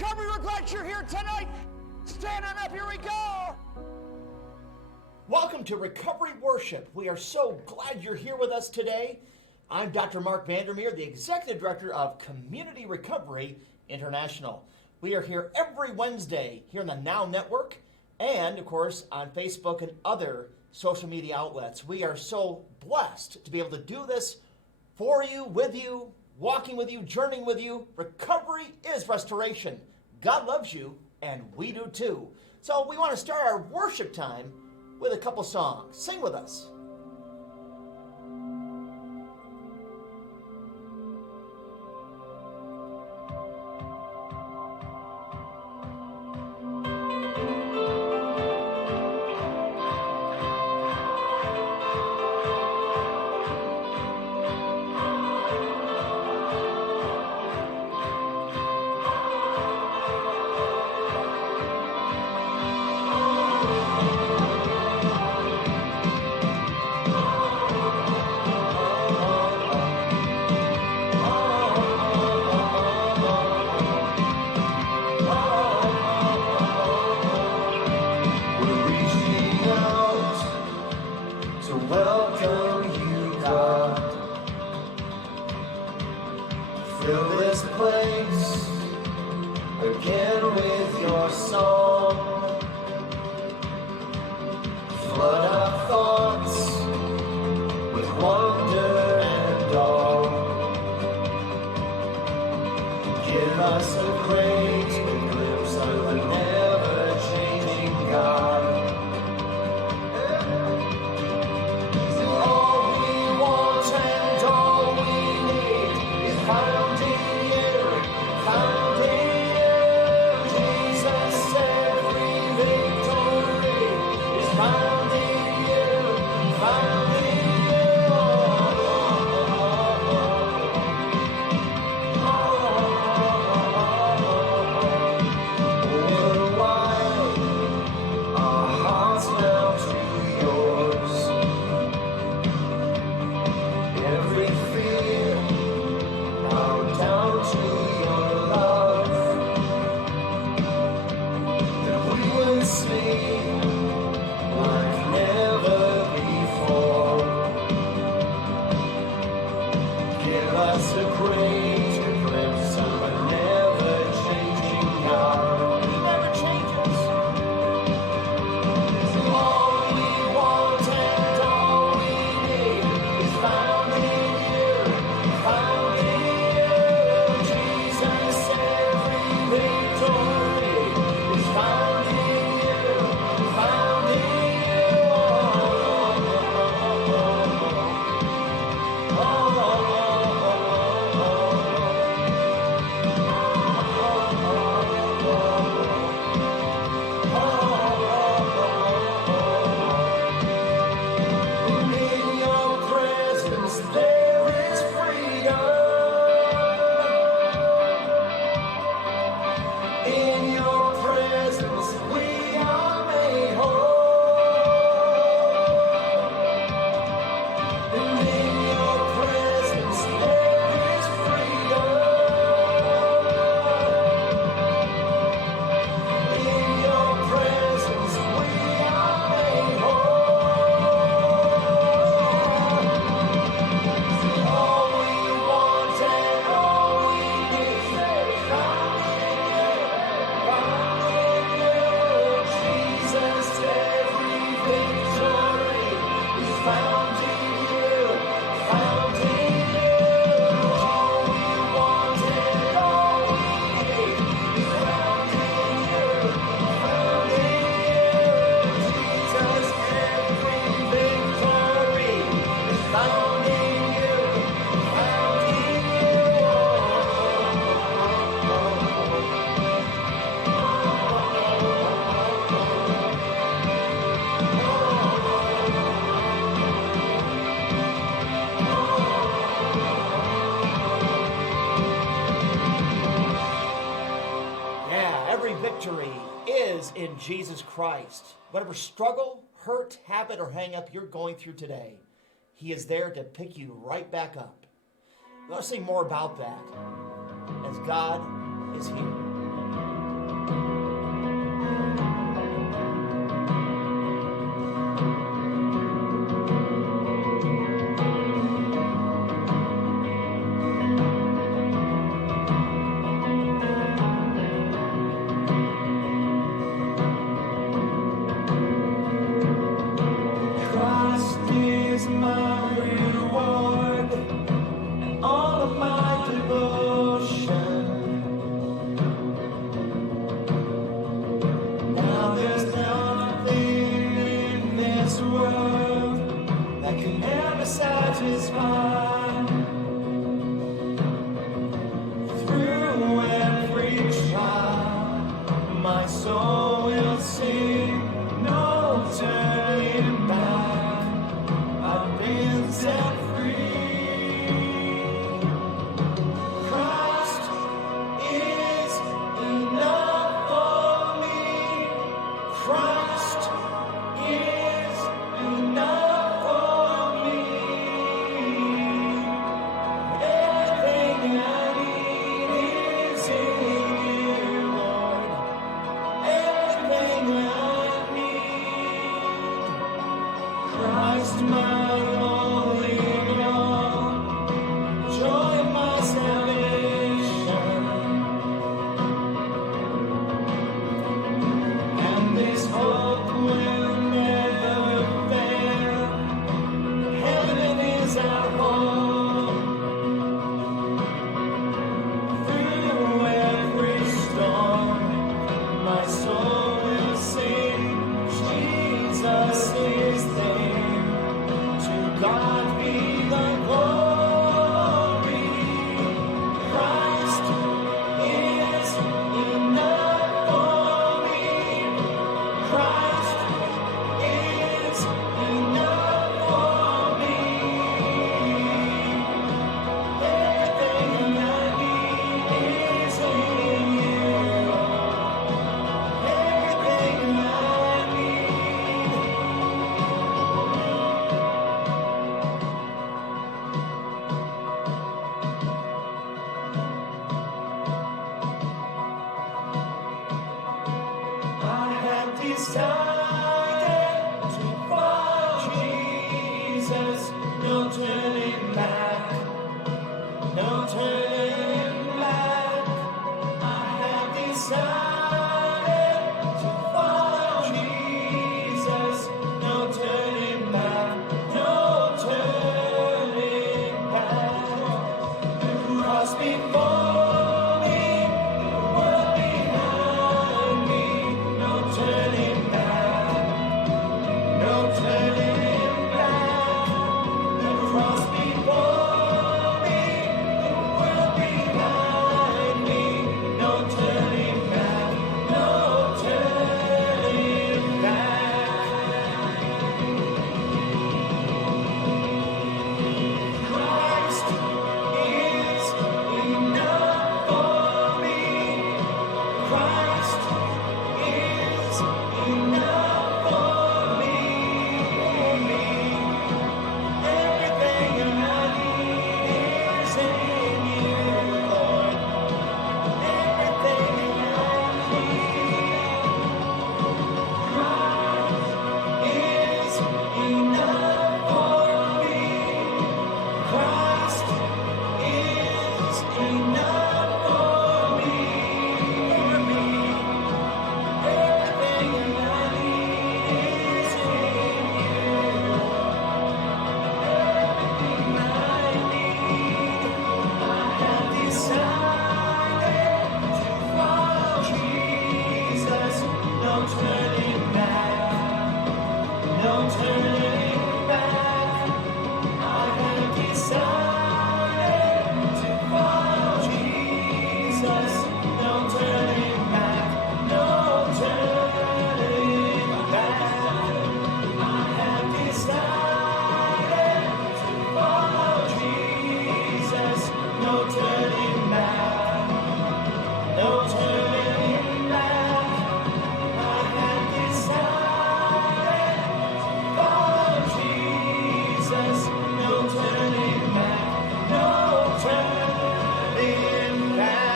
Recovery, we're glad you're here tonight. Stand on up, here we go. Welcome to Recovery Worship. We are so glad you're here with us today. I'm Dr. Mark Vandermeer, the Executive Director of Community Recovery International. We are here every Wednesday here on the Now Network and, of course, on Facebook and other social media outlets. We are so blessed to be able to do this for you, with you, walking with you, journeying with you. Recovery is restoration. God loves you, and we do too. So we want to start our worship time with a couple songs. Sing with us. In Jesus Christ. Whatever struggle, hurt, habit, or hang up you're going through today, He is there to pick you right back up. We're going to sing more about that as God is here. decided to follow Jesus. No turning back. No turning back. I have decided to follow Jesus. No turning back. No turning back. The cross before me, the world behind me. No turning back. No turning back. The cross before me, the world behind me. No turning back. No turning back. Christ is enough for me. Christ is enough for me. Everything I need is in you, Lord. Everything I need. Christ is enough for me. Christ is enough for me. Everything I need is in you. Everything I need, I have decided to follow Jesus. No turning back. No turning back. I have decided to follow Jesus. No turning back. No turning back. I have decided to follow Jesus. No turning back. No turning back. I have decided to follow Jesus. No turning back. No turning back.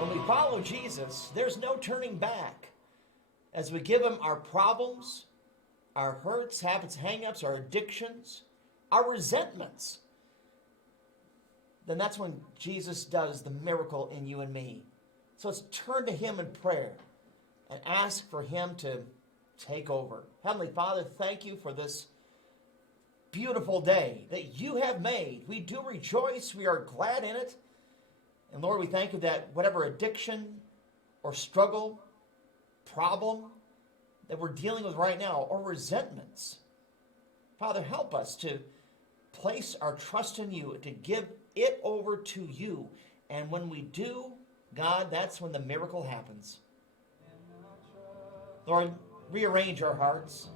When we follow Jesus, there's no turning back. As we give him our problems, our hurts, habits, hang-ups, our addictions, our resentments, then that's when Jesus does the miracle in you and me. So let's turn to him in prayer and ask for him to take over. Heavenly Father, thank you for this beautiful day that you have made. We do rejoice. We are glad in it. And Lord, we thank you that whatever addiction or struggle, problem that we're dealing with right now, or resentments, Father, help us to place our trust in you, to give it over to you. And when we do, God, that's when the miracle happens. Lord, rearrange our hearts.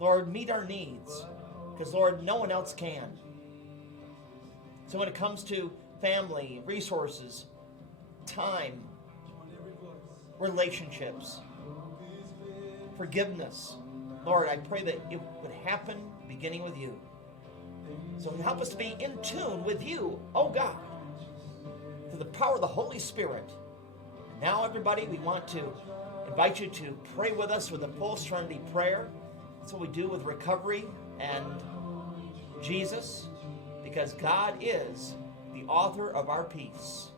Lord, meet our needs, because, Lord, no one else can. So when it comes to family, resources, time, relationships, forgiveness, Lord, I pray that it would happen beginning with you. So help us to be in tune with you, oh God, through the power of the Holy Spirit. Now, everybody, we want to invite you to pray with us with the full Trinity prayer. That's what we do with recovery and Jesus, because God is the author of our peace.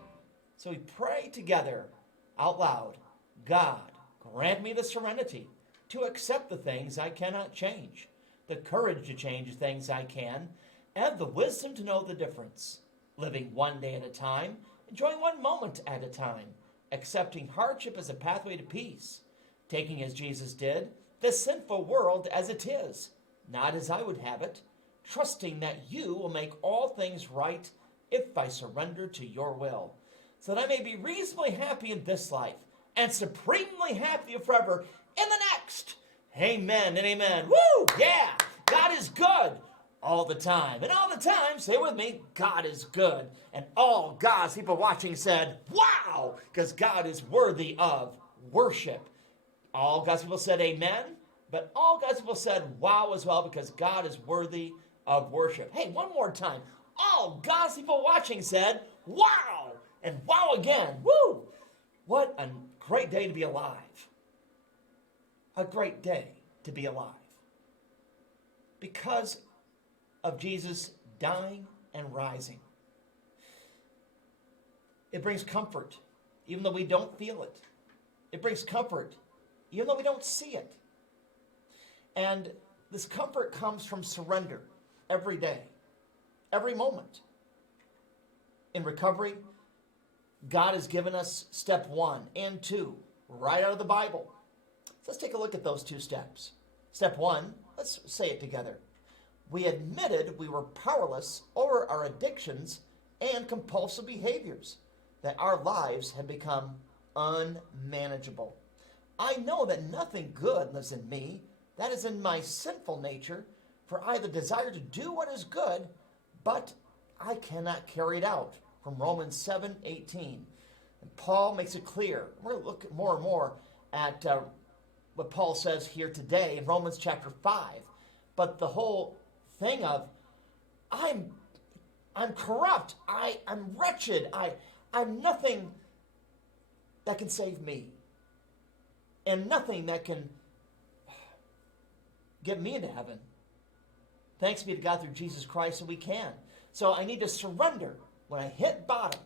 So we pray together out loud. God, grant me the serenity to accept the things I cannot change, the courage to change the things I can, and the wisdom to know the difference, living one day at a time, enjoying one moment at a time, accepting hardship as a pathway to peace, taking as Jesus did, the sinful world as it is, not as I would have it, trusting that you will make all things right if I surrender to your will, so that I may be reasonably happy in this life and supremely happy forever in the next. Amen and amen. Woo! Yeah! God is good all the time. And all the time, say with me, God is good. And all God's people watching said, wow! Because God is worthy of worship. All God's people said amen, but all God's people said wow as well, because God is worthy of worship. Hey, one more time. All God's people watching said, wow, and wow again. Woo! What a great day to be alive. A great day to be alive. Because of Jesus dying and rising. It brings comfort, even though we don't feel it. It brings comfort, even though we don't see it. And this comfort comes from surrender every day, every moment. In recovery, God has given us step 1 and 2 right out of the Bible. So let's take a look at those 2 steps. Step 1, let's say it together. We admitted we were powerless over our addictions and compulsive behaviors, that our lives had become unmanageable. I know that nothing good lives in me, that is in my sinful nature, for I have the desire to do what is good, but I cannot carry it out. From Romans 7:18. And Paul makes it clear. We're going to look more and more at what Paul says here today in Romans chapter 5. But the whole thing of, I'm corrupt, I'm wretched, I'm nothing that can save me. And nothing that can get me into heaven. Thanks be to God through Jesus Christ that we can. So I need to surrender. When I hit bottom,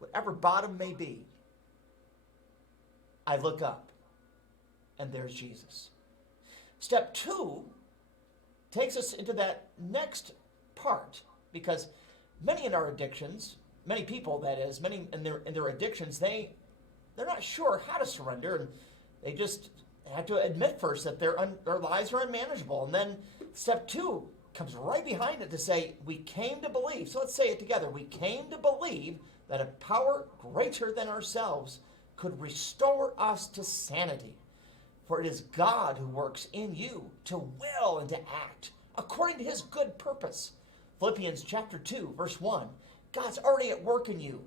whatever bottom may be, I look up, and there's Jesus. Step 2 takes us into that next part, because many in our addictions, many people that is, many in their addictions, they're not sure how to surrender, and they just have to admit first that their lives are unmanageable. And then step 2 comes right behind it to say, we came to believe. So let's say it together. We came to believe that a power greater than ourselves could restore us to sanity. For it is God who works in you to will and to act according to his good purpose. Philippians chapter 2, verse 1. God's already at work in you.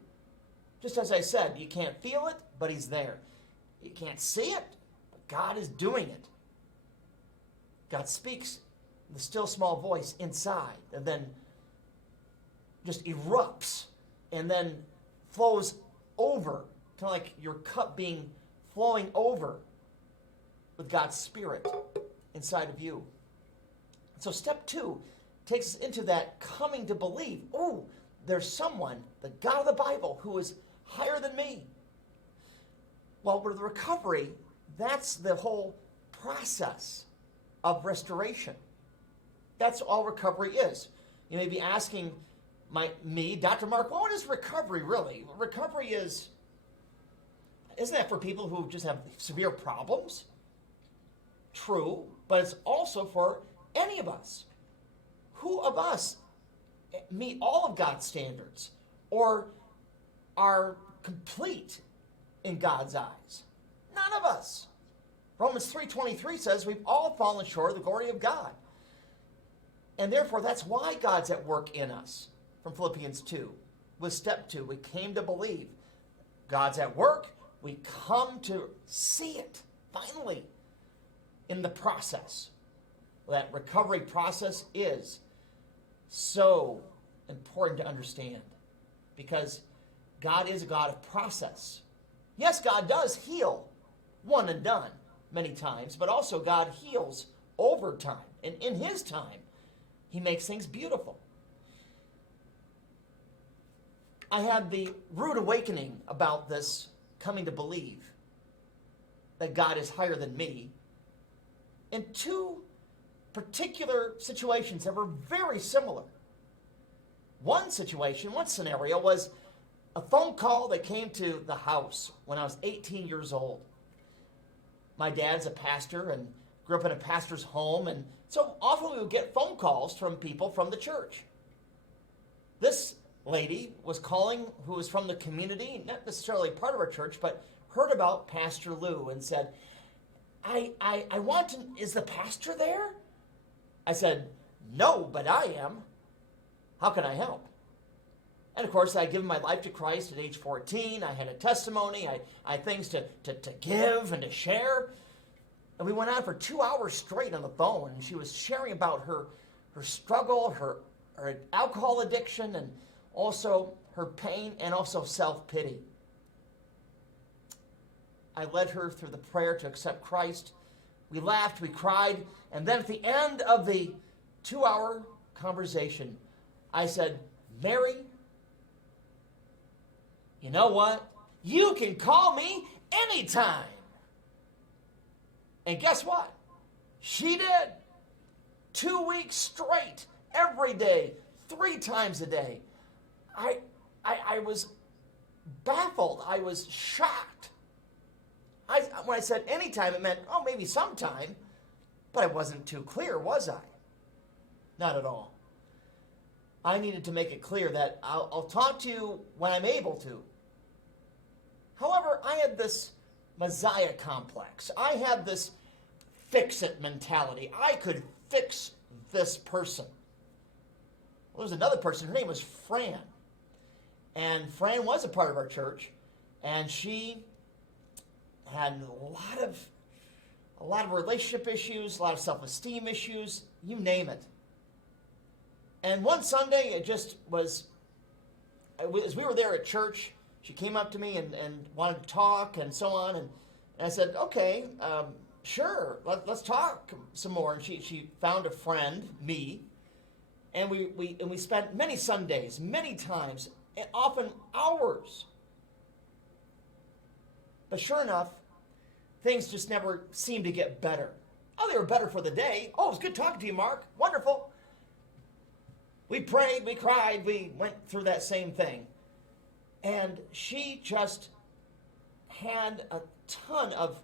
Just as I said, you can't feel it, but he's there. You can't see it, but God is doing it. God speaks the still small voice inside, and then just erupts, and then flows over, kind of like your cup flowing over with God's Spirit inside of you. So step 2 takes us into that coming to believe. Oh, there's someone, the God of the Bible, who is higher than me. Well, with recovery, that's the whole process of restoration. That's all recovery is. You may be asking me, Dr. Mark, what is recovery really? Recovery isn't that for people who just have severe problems? True, but it's also for any of us. Who of us meet all of God's standards or are complete in God's eyes? None of us. Romans 3:23 says we've all fallen short of the glory of God. And therefore, that's why God's at work in us. From Philippians 2, with step 2, we came to believe. God's at work. We come to see it, finally, in the process. That recovery process is so important to understand, because God is a God of process. Yes, God does heal one and done many times, but also God heals over time. And in his time, he makes things beautiful. I had the rude awakening about this coming to believe that God is higher than me in 2 particular situations that were very similar. One scenario was a phone call that came to the house when I was 18 years old. My dad's a pastor and grew up in a pastor's home, and so often we would get phone calls from people from the church. This lady was calling who was from the community, not necessarily part of our church, but heard about Pastor Lou and said, I want to, is the pastor there? I said, no, but I am. How can I help? And of course, I had given my life to Christ at age 14. I had a testimony. I had things to give and to share. And we went on for 2 hours straight on the phone, and she was sharing about her her struggle, her alcohol addiction, and also her pain and also self-pity. I led her through the prayer to accept Christ. We laughed, we cried, and then at the end of the 2-hour conversation, I said, Mary, you know what? You can call me anytime. And guess what? She did. 2 weeks straight, every day, 3 times a day. I was baffled. I was shocked. When I said anytime, it meant, oh, maybe sometime. But I wasn't too clear, was I? Not at all. I needed to make it clear that I'll talk to you when I'm able to. However, I had this Messiah complex. I had this fix-it mentality. I could fix this person. Well, there was another person. Her name was Fran. And Fran was a part of our church. And she had a lot of relationship issues, a lot of self-esteem issues, you name it. And one Sunday, it just was, as we were there at church, she came up to me and wanted to talk and so on. And I said, okay, sure, let's talk some more. And she found a friend, me, and we spent many Sundays, many times, and often hours. But sure enough, things just never seemed to get better. Oh, they were better for the day. Oh, it was good talking to you, Mark. Wonderful. We prayed, we cried, we went through that same thing. And she just had a ton of,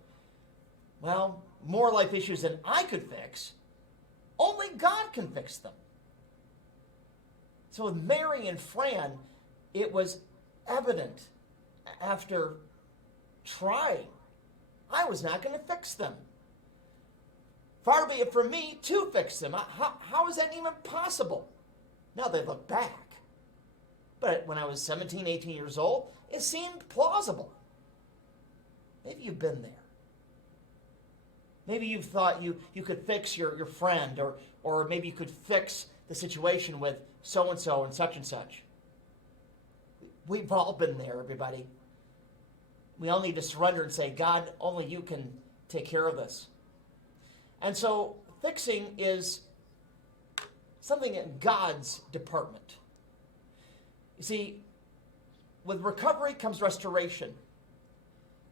well, more life issues than I could fix. Only God can fix them. So with Mary and Fran, it was evident after trying, I was not going to fix them. Far be it from me to fix them. How is that even possible? Now they look back. But when I was 17, 18 years old, it seemed plausible. Maybe you've been there. Maybe you've thought you could fix your friend, or maybe you could fix the situation with so-and-so and such and such. We've all been there, everybody. We all need to surrender and say, God, only you can take care of this. And so fixing is something in God's department. You see, with recovery comes restoration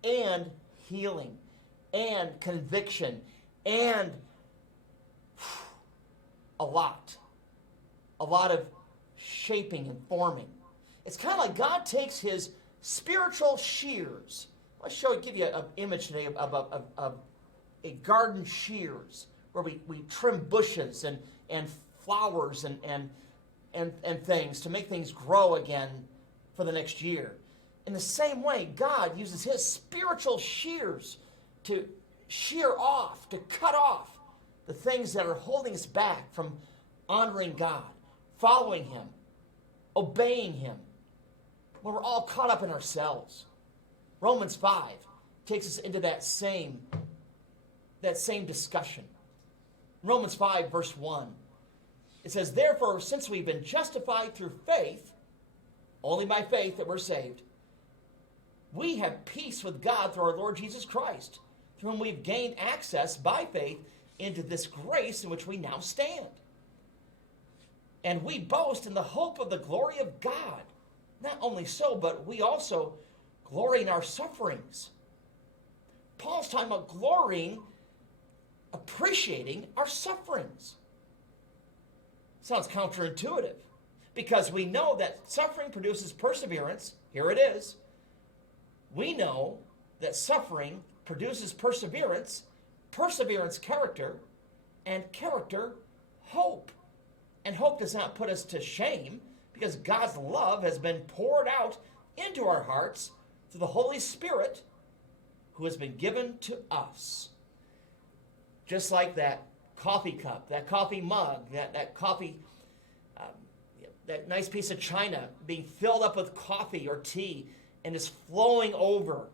and healing and conviction and a lot of shaping and forming. It's kind of like God takes his spiritual shears. I'll give you an image today of a garden shears where we trim bushes and flowers and things to make things grow again for the next year. In the same way, God uses his spiritual shears to shear off, to cut off the things that are holding us back from honoring God, following him, obeying him, when we're all caught up in ourselves. Romans 5 takes us into that same discussion. Romans 5, verse 1. It says, therefore, since we've been justified through faith, only by faith that we're saved, we have peace with God through our Lord Jesus Christ, through whom we've gained access by faith into this grace in which we now stand. And we boast in the hope of the glory of God. Not only so, but we also glory in our sufferings. Paul's talking about glorying, appreciating our sufferings. Sounds counterintuitive, because we know that suffering produces perseverance. Here it is. We know that suffering produces perseverance, perseverance character, and character hope. And hope does not put us to shame, because God's love has been poured out into our hearts through the Holy Spirit who has been given to us. Just like that coffee cup, that coffee mug, that coffee, that nice piece of china being filled up with coffee or tea and is flowing over.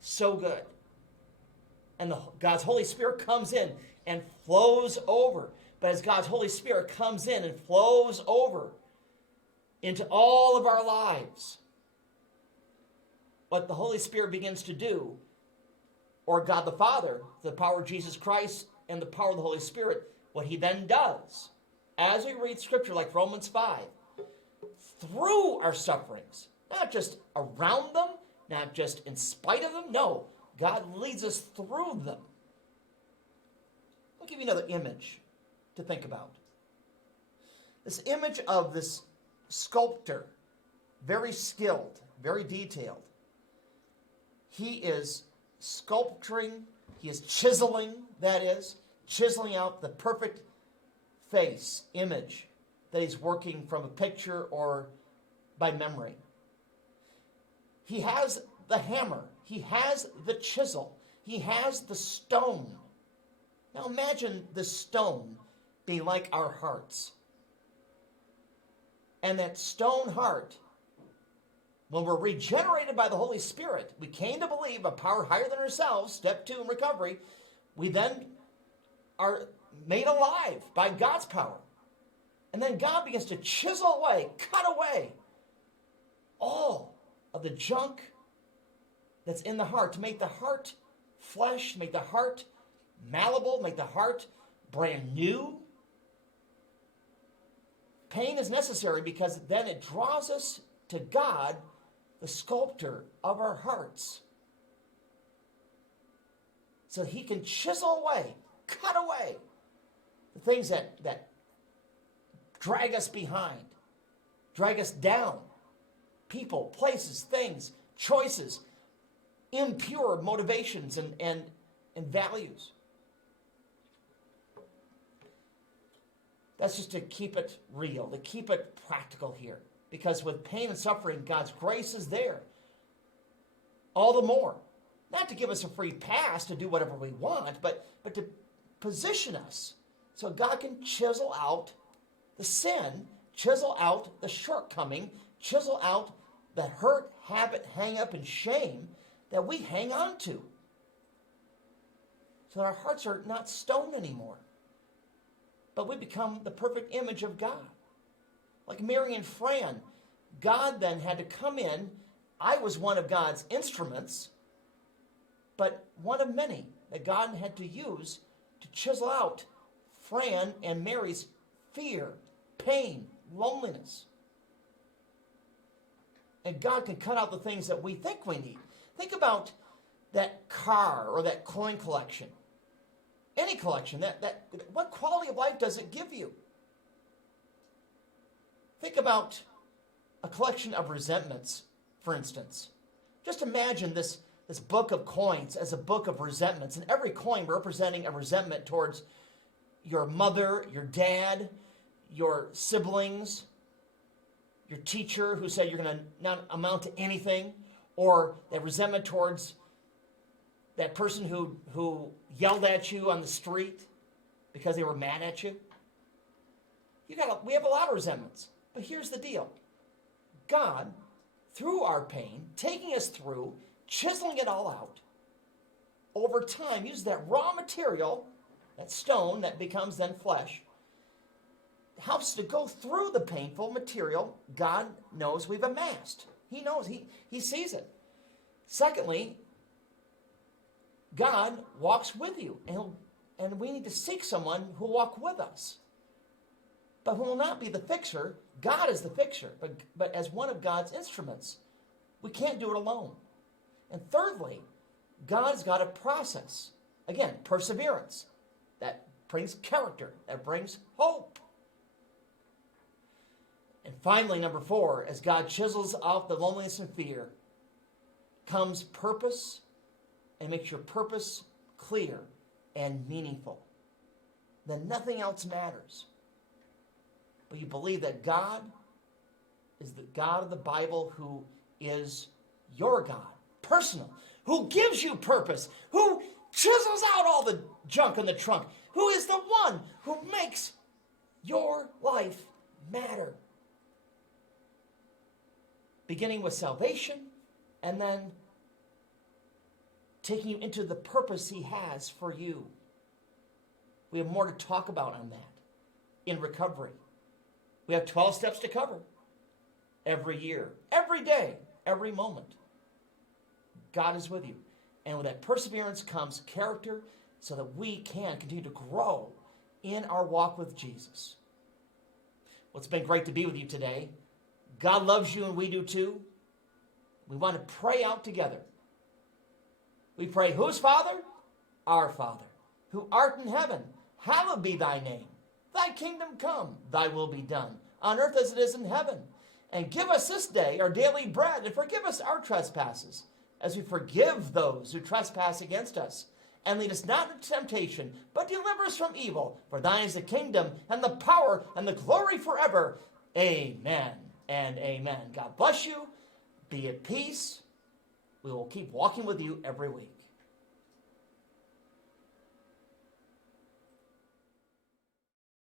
So good. and God's Holy Spirit comes in and flows over. But as God's Holy Spirit comes in and flows over into all of our lives, what the Holy Spirit begins to do, or God the Father, the power of Jesus Christ and the power of the Holy Spirit, what he then does, as we read Scripture like Romans 5, through our sufferings, not just around them, not just in spite of them, no, God leads us through them. I'll give you another image to think about. This image of this sculptor, very skilled, very detailed. He is sculpturing, he is chiseling, that is, chiseling out the perfect face, image that he's working from a picture or by memory. He has the hammer, he has the chisel, he has the stone. Now imagine the stone being like our hearts. And that stone heart, when we're regenerated by the Holy Spirit, we came to believe a power higher than ourselves, step 2 in recovery, we then are made alive by God's power. And then God begins to chisel away, cut away all of the junk that's in the heart, to make the heart flesh, make the heart malleable, make the heart brand new. Pain is necessary because then it draws us to God, the sculptor of our hearts, so he can chisel away, cut away the things that drag us behind, drag us down. People, places, things, choices, impure motivations and values. That's just to keep it real, to keep it practical here. Because with pain and suffering, God's grace is there. All the more. Not to give us a free pass to do whatever we want, but to position us so God can chisel out the sin, chisel out the shortcoming, chisel out the hurt, habit, hang up, and shame that we hang on to. So that our hearts are not stone anymore, but we become the perfect image of God. Like Mary and Fran, God then had to come in. I was one of God's instruments, but one of many that God had to use to chisel out Fran and Mary's fear, pain, loneliness. And God can cut out the things that we think we need. Think about that car or that coin collection. Any collection, what quality of life does it give you? Think about a collection of resentments, for instance. Just imagine this book of coins as a book of resentments, and every coin representing a resentment towards your mother, your dad, your siblings, your teacher who said you're going to not amount to anything, or that resentment towards that person who yelled at you on the street because they were mad at you. We have a lot of resentments. But here's the deal. God, through our pain, taking us through, chiseling it all out, over time, uses that raw material, that stone that becomes then flesh, helps to go through the painful material God knows we've amassed. He knows, he sees it. Secondly, God walks with you, and we need to seek someone who will walk with us, but who will not be the fixer. God is the fixer, but as one of God's instruments. We can't do it alone. And thirdly, God's got a process. Again, perseverance. That brings character. That brings hope. And finally, number 4, as God chisels out the loneliness and fear, comes purpose, and makes your purpose clear and meaningful. Then nothing else matters. But you believe that God is the God of the Bible, who is your God, personal, who gives you purpose, who chisels out all the junk in the trunk, who is the one who makes your life matter. Beginning with salvation, and then taking you into the purpose He has for you. We have more to talk about on that in recovery. We have 12 steps to cover every year, every day, every moment. God is with you. And with that perseverance comes character so that we can continue to grow in our walk with Jesus. Well, it's been great to be with you today. God loves you and we do too. We want to pray out together. We pray, whose Father? Our Father, who art in heaven, hallowed be thy name. Thy kingdom come, thy will be done, on earth as it is in heaven. And give us this day our daily bread, and forgive us our trespasses, as we forgive those who trespass against us. And lead us not into temptation, but deliver us from evil. For thine is the kingdom, and the power, and the glory forever. Amen and amen. God bless you. Be at peace. We will keep walking with you every week.